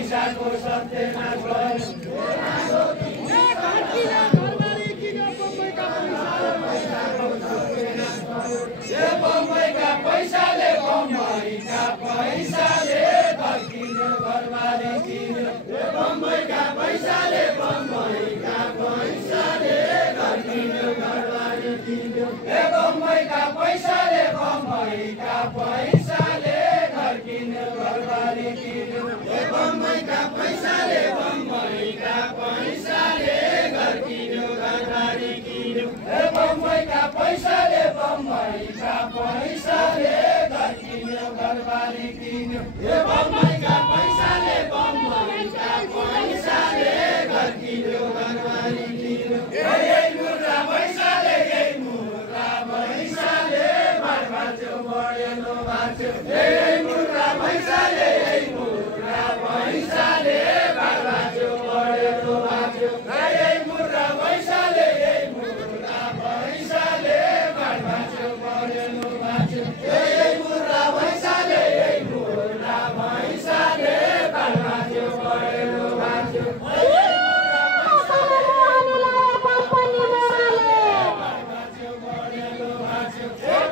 पैसाको सत्यनाश गर्यो बम्बईका पैसाले बम्बईका पैसाले घर किन्यो घरबारी किन्यो बम्बईका पैसाले बम्बईका पैसाले घर किन्यो घरबारी किन्यो बम्बईका पैसाले बम्बईका पैसाले घर किन्यो घरबारी किन्यो बम्बईका पैसाले बम्बईका पैसाले घर किन्यो घरबारी किन्यो बम्बईका पैसाले बम्बईका पैसाले घर किन्यो घरबारी किन्यो बम्बईका पैसाले बम्बईका पैसाले घर किन्यो घरबारी किन्यो यही मुर्रा पैसाले बार्बाच्यो बढेलो बाच्यो यही मुर्रा पैसाले बार्बाच्यो बढेलो बाच्यो यही मुर्रा पैसाले बार्बाच्यो बढेलो बाच्यो यही मुर्रा पैसाले बार्बाच्यो बढेलो बाच्यो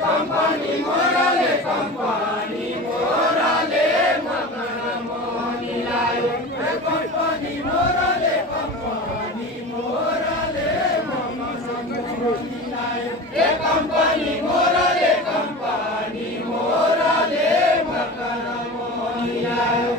कम्पनी मोराले मकन मोहनी लायो कम्पनी मोराले मकन मोहनी लायो कम्पनी मोराले मकन मोहनी लायो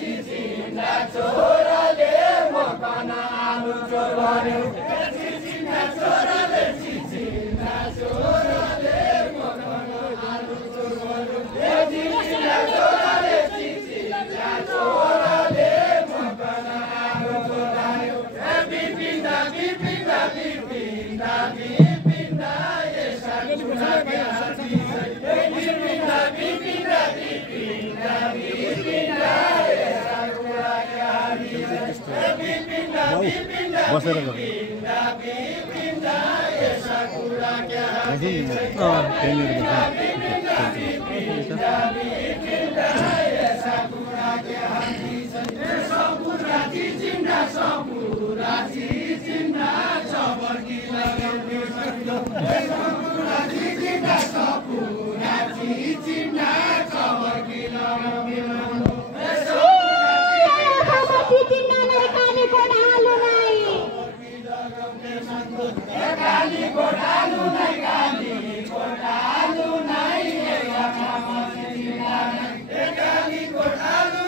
चिचिन्डा चोराले मकन आलु चोर गर्यो चिचिन्डा चोराले मकन आलु चोर गर्यो चिचिन्डा चोराले मकन आलु चोर गर्यो बिपिन्दा यसा कुरा के हाथी बिपिन्दा बसेर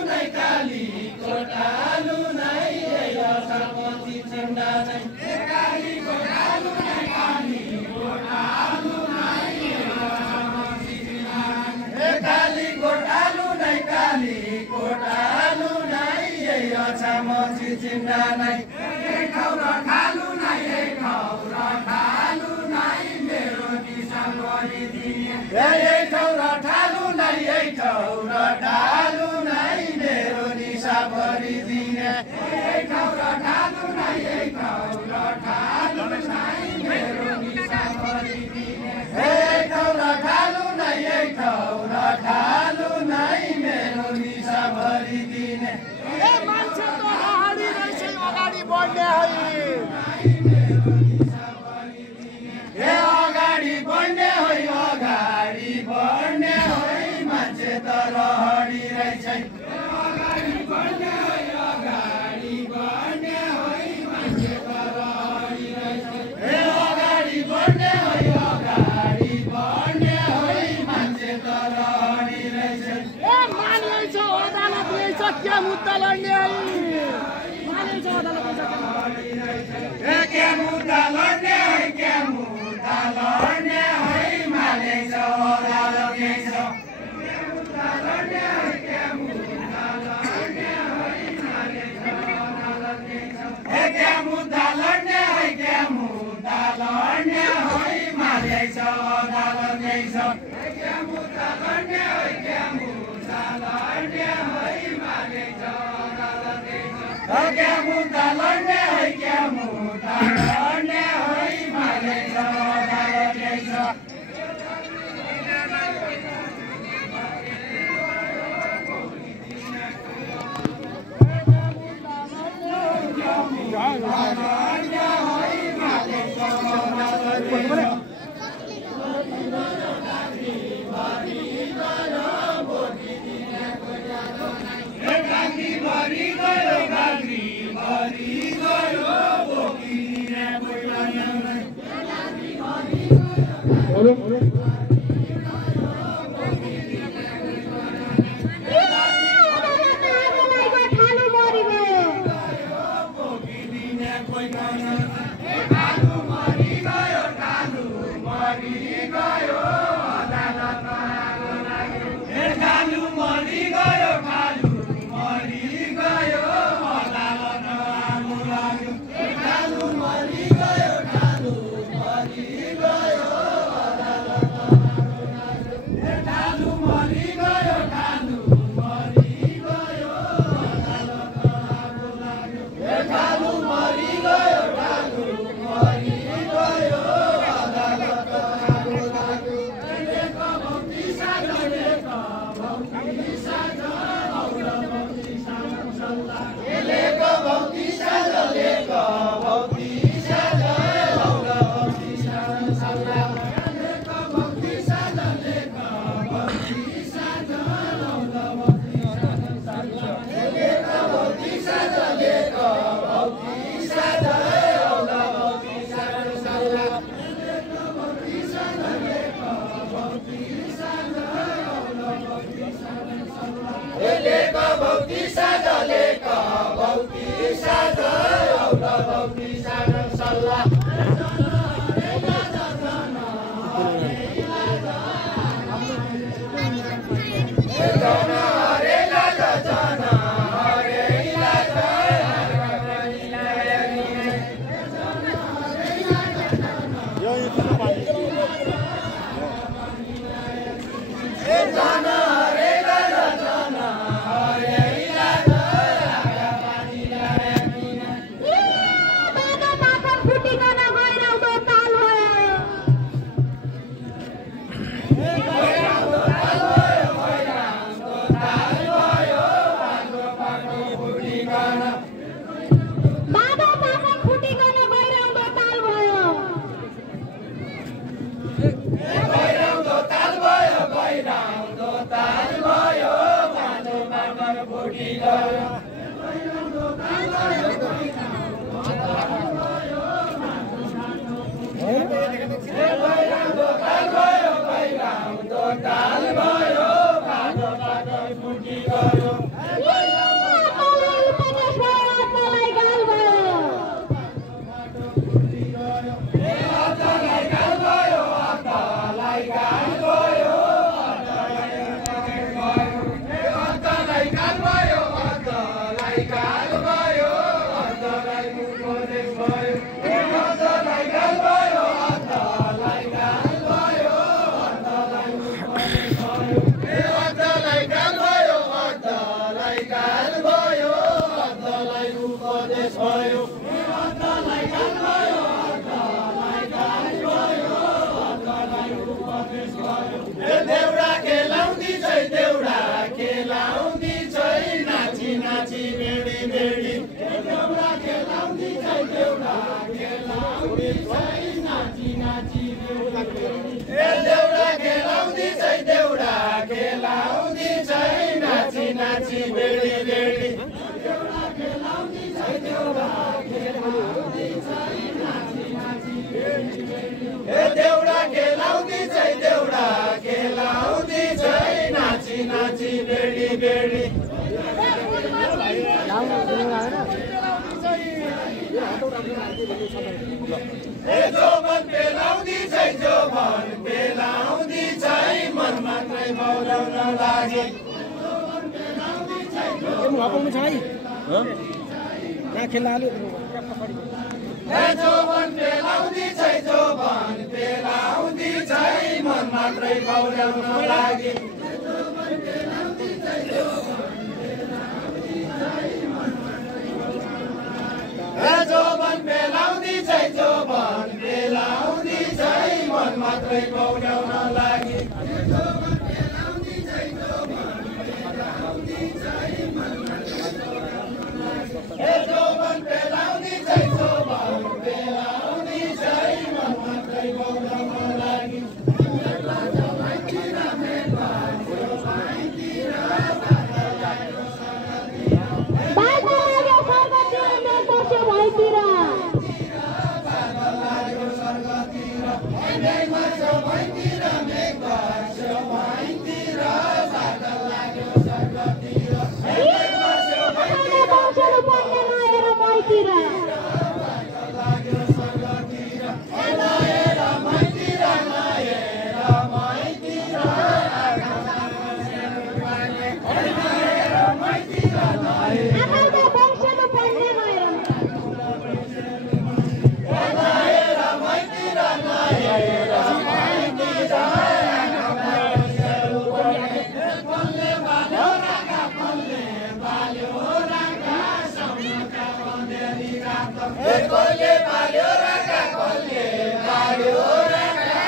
मुद्दा लड्ने Hey, कसले बाल्यो राका कसले बाल्यो राका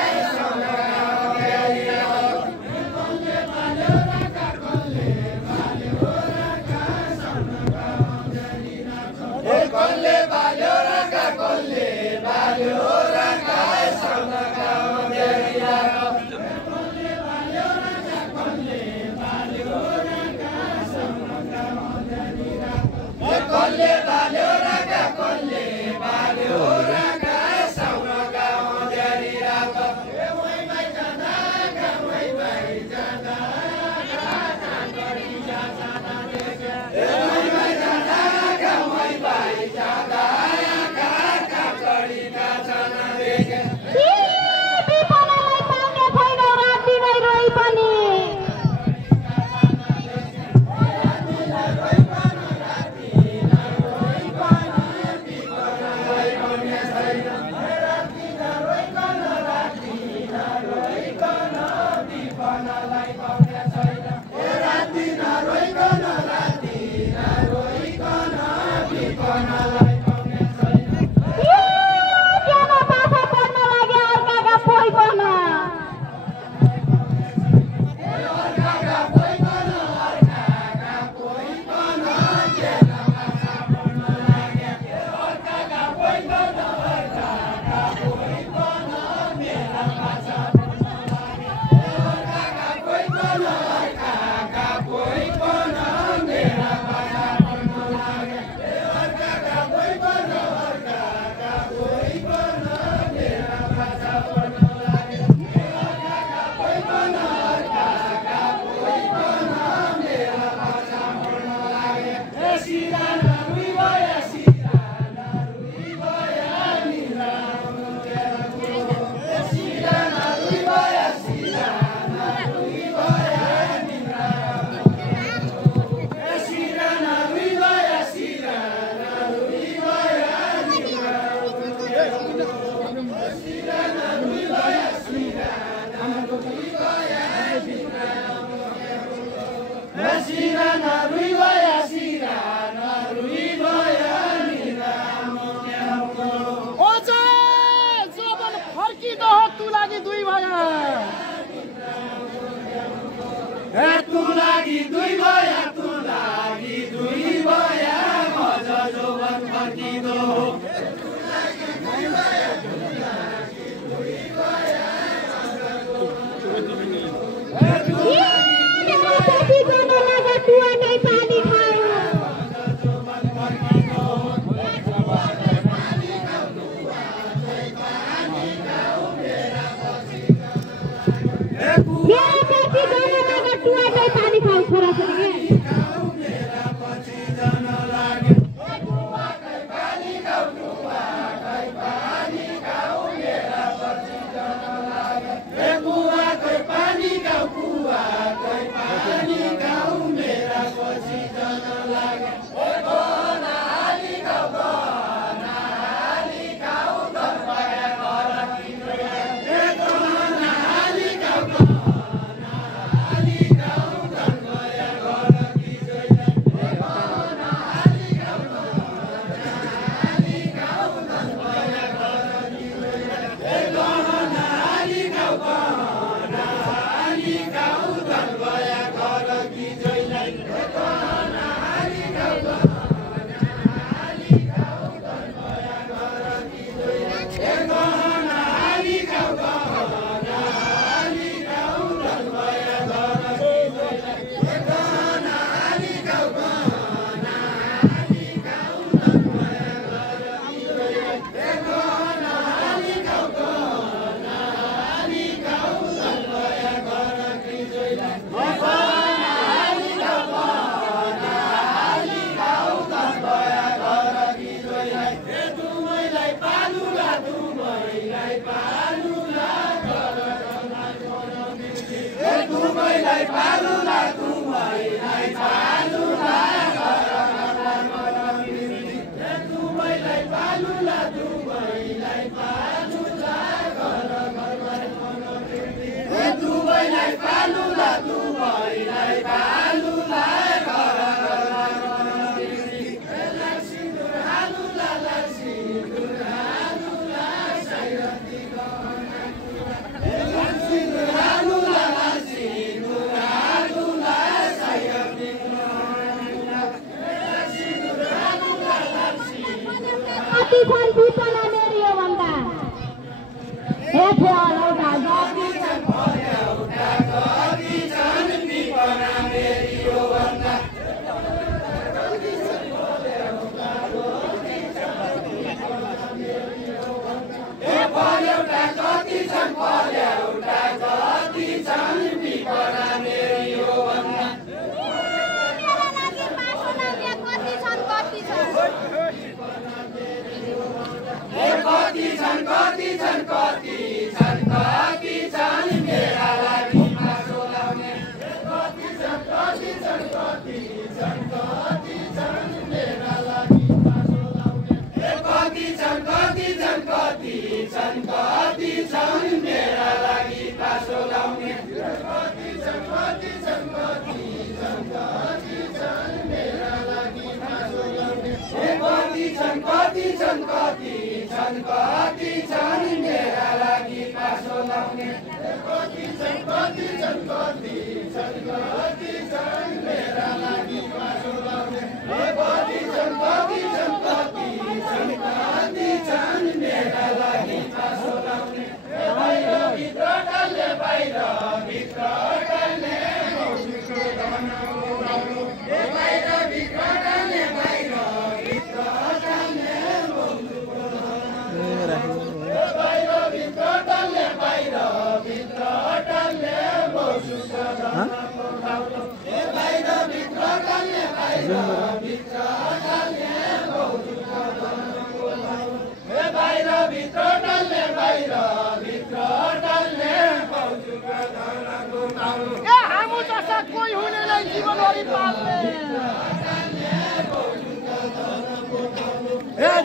कसले बाल्यो राका कसले बाल्यो राका सँगका उडेरिया कसले बाल्यो राका कसले बाल्यो राका सँगका उडेरिया कसले बाल्यो राका कसले बाल्यो राका सँगका उडेरिया वै भाइ जाँदा वै भाइ जाँदा काँकरी जाँदा देख्या वै भाइ जाँदा वै भाइ जाँदा काँकरी जाँदा देख्या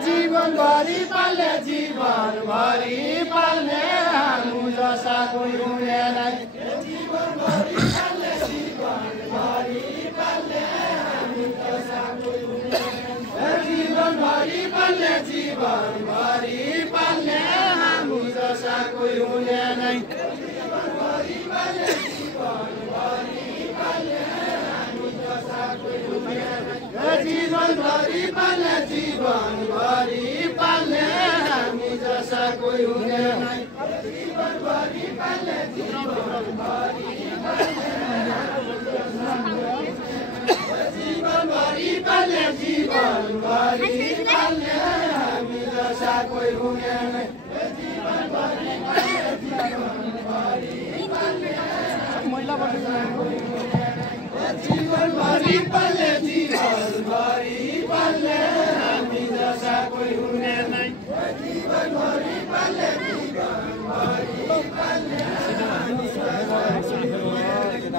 जीवनभरि पाल्ने जीवनभरि पाल्ने हामी जसा कोही हुनेलाई जीवनभरि पाल्ने जीवनभरि पाल्ने हामी जसा कोही हुनेलाई जीवनभरि पाल्ने जीवनभरि पाल्ने हामी जसा कोही हुनेलाई जीवनभरि पाल्ने जीवनभरि पाल्ने हामी जसा कोही हुनेलाई जीवनभरि पाल्ने जीवनभरि पाल्ने हामी जसा कोही हुनेदैन जीवनभरि पाल्ने जीवनभरि जीवनभरि पाल्ने जीवनभरि पाल्ने हामी जसा कोही हुनेदैन जीवनभरि पाल्ने जीवनभरि पाल्ने जीवनभरि पाल्ने जीवनभरि पाल्ने हामी जसा कोही हुनेदैन जीवनभरि पाल्ने जीवनभरि पाल्ने हामी जसा कोही हुनेदैन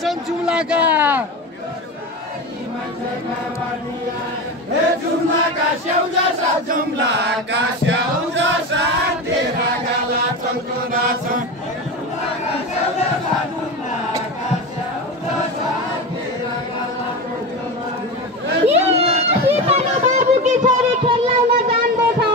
छन् जुम्लाका जुम्लाका स्याउ जसा जुम्लाका स्याउ जसा तेरा गाला चम्कुना छन् बाबुकी छोरी खेल्न जान्दछ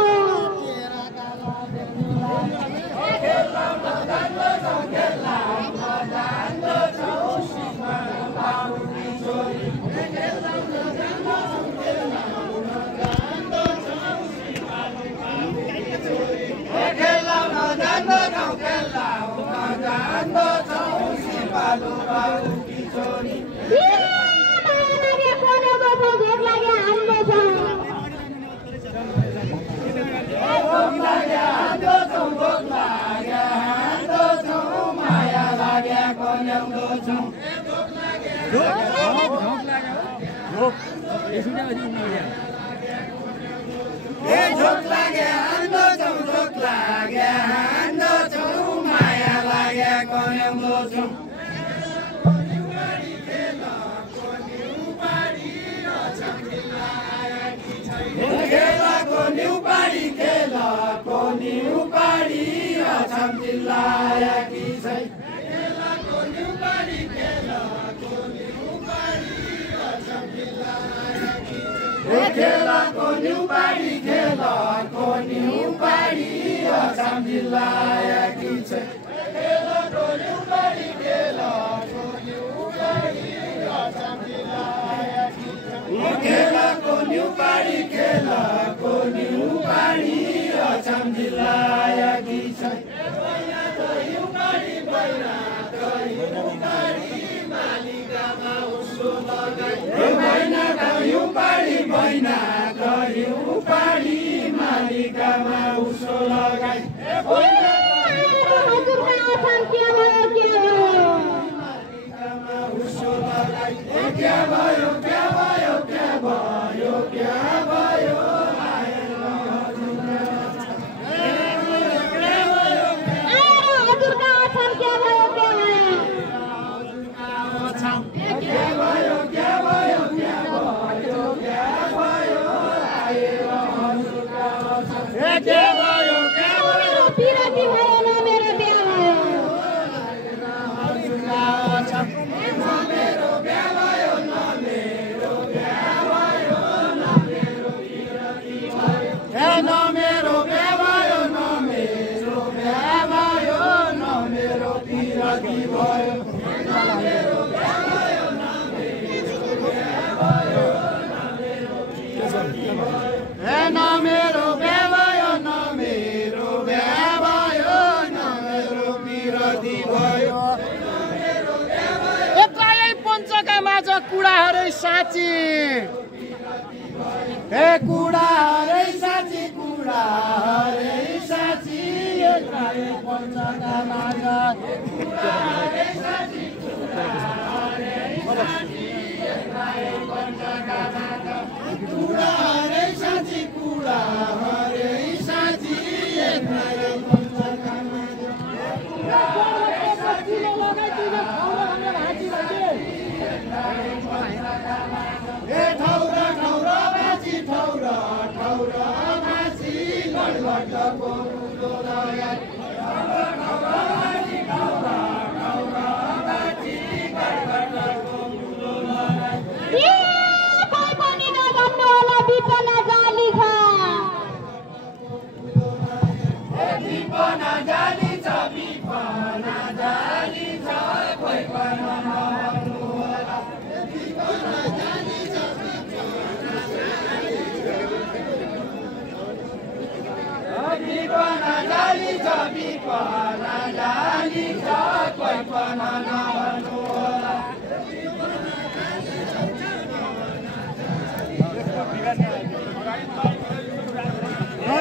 कुडाहरै साँची हे कुडाहरै साँची कुडाहरै साँची एक्लै पञ्चका माझ कुडाहरै साँची कुडाहरै साँची एक्लै पञ्चका माझ कुडाहरै साँची कुडाहरै साँची एक्लै पञ्चका माझ कुडाहरै साँचीले लगाइदिन खौरा भनेर हाँची लागे ठौरा ठौरा भाँची ठौरा ठौरा भाँची गडगडको उदो लगाई ठौरा ठौरा भाँची ठौरा ठौरा भाँची गडगडको उदो लगाई कोही पनि नभन्नु होला बिपना जाली छ बिपना जाली छ बिपना जाली छ कोही पनि नभन्नु होला बिपना जाली छ बिपना जाली छ बिपना जाली छ कोही पनि नभन्नु होला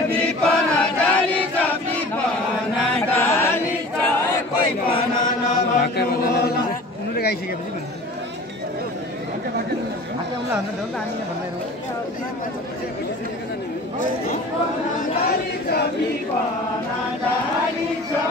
बिपना जाली छ बिपना जाली छ कोही पनि नभन्नु होला उनीले गाइसकेपछि भन्नु